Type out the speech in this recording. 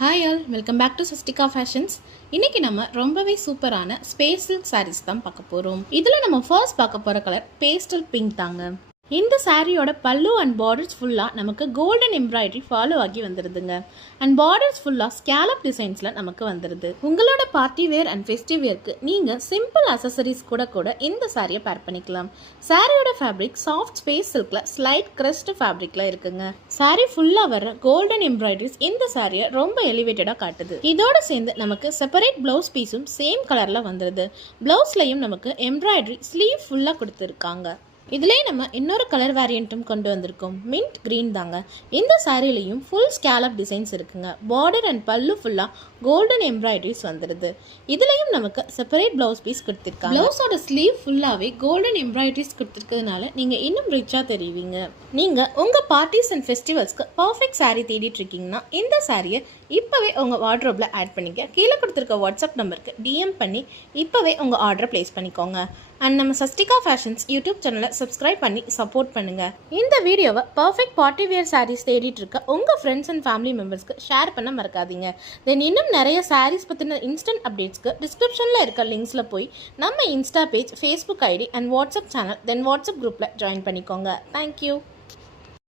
Hi all, welcome back to Sastika Fashions. இன்னைக்கு நம்ம ரொம்பவே சூப்பரான ஸ்பேஸ் சில்க் சாரீஸ் தான் பார்க்க போகிறோம். இதில் நம்ம ஃபர்ஸ்ட் பார்க்க போகிற கலர் பேஸ்டல் பிங்க் தாங்க. இந்த சாரியோட பல்லு அண்ட் பார்டர்ஸ் ஃபுல்லாக நமக்கு கோல்டன் எம்ப்ராய்டரி ஃபாலோ ஆகி வந்துடுதுங்க. அண்ட் பார்டர்ஸ் ஃபுல்லாக ஸ்கேலப் டிசைன்ஸில் நமக்கு வந்துடுது. உங்களோட பார்ட்டி வேர் அண்ட் ஃபெஸ்டிவ் வேர்க்கு நீங்கள் சிம்பிள் அசசரிஸ் கூட இந்த சாரியை பேர் பண்ணிக்கலாம். சாரியோட ஃபேப்ரிக் சாஃப்ட் ஸ்பேஸ் சில்கில் ஸ்லைட் கிரஸ்ட் ஃபேப்ரிக்கில் இருக்குங்க. சாரி ஃபுல்லாக வர கோல்டன் எம்ப்ராய்டரிஸ் இந்த சாரியை ரொம்ப எலிவேட்டடாக காட்டுது. இதோட சேர்ந்து நமக்கு செப்பரேட் ப்ளவுஸ் பீஸும் சேம் கலரில் வந்துடுது. ப்ளவுஸ்லையும் நமக்கு எம்ப்ராய்டரி ஸ்லீவ் ஃபுல்லாக கொடுத்துருக்காங்க. இதுலேயே நம்ம இன்னொரு கலர் வேரியண்ட்டும் கொண்டு வந்திருக்கோம். மின்ட் க்ரீன் தாங்க. இந்த சாரிலையும் ஃபுல் ஸ்கேலப் டிசைன்ஸ் இருக்குங்க. பார்டர் அண்ட் பல்லு ஃபுல்லாக கோல்டன் எம்ப்ராய்டரிஸ் வந்துடுது. இதுலேயும் நமக்கு செப்பரேட் ப்ளவுஸ் பீஸ் கொடுத்துருக்காங்க. ப்ளவுஸோட ஸ்லீவ் ஃபுல்லாகவே கோல்டன் எம்ப்ராய்டரிஸ் கொடுத்துருக்கிறதுனால நீங்கள் இன்னும் ரிச்சாக தெரிவிங்க. நீங்கள் உங்கள் பார்ட்டிஸ் அண்ட் ஃபெஸ்டிவல்ஸ்க்கு பர்ஃபெக்ட் சாரீ தேடிட்டு இருக்கீங்கன்னா இந்த சாரியை இப்போவே உங்கள் வார்ட்ரோப்பில் ஆட் பண்ணிக்க. கீழே கொடுத்துருக்க வாட்ஸ்அப் நம்பருக்கு டிஎம் பண்ணி இப்போவே உங்கள் ஆர்டரை ப்ளேஸ் பண்ணிக்கோங்க. அண்ட் நம்ம சஸ்டிகா ஃபேஷன்ஸ் யூடியூப் சேனலை சப்ஸ்கிரைப் பண்ணி சப்போர்ட் பண்ணுங்கள். இந்த வீடியோவை பர்ஃபெக்ட் பார்ட்டி வியர் சாரீஸ் தேடிட்டு இருக்க உங்கள் ஃப்ரெண்ட்ஸ் அண்ட் ஃபேமிலி மெம்பர்ஸ்க்கு ஷேர் பண்ண மறக்காதீங்க. தென் இன்னும் நிறைய சாரீஸ் பற்றின இன்ஸ்டன்ட் அப்டேட்ஸ்க்கு டிஸ்கிரிப்ஷனில் இருக்க லிங்க்ஸில் போய் நம்ம insta page, Facebook ID and WhatsApp channel then WhatsApp குரூப்பில் ஜாயின் பண்ணிக்கோங்க. தேங்க்யூ.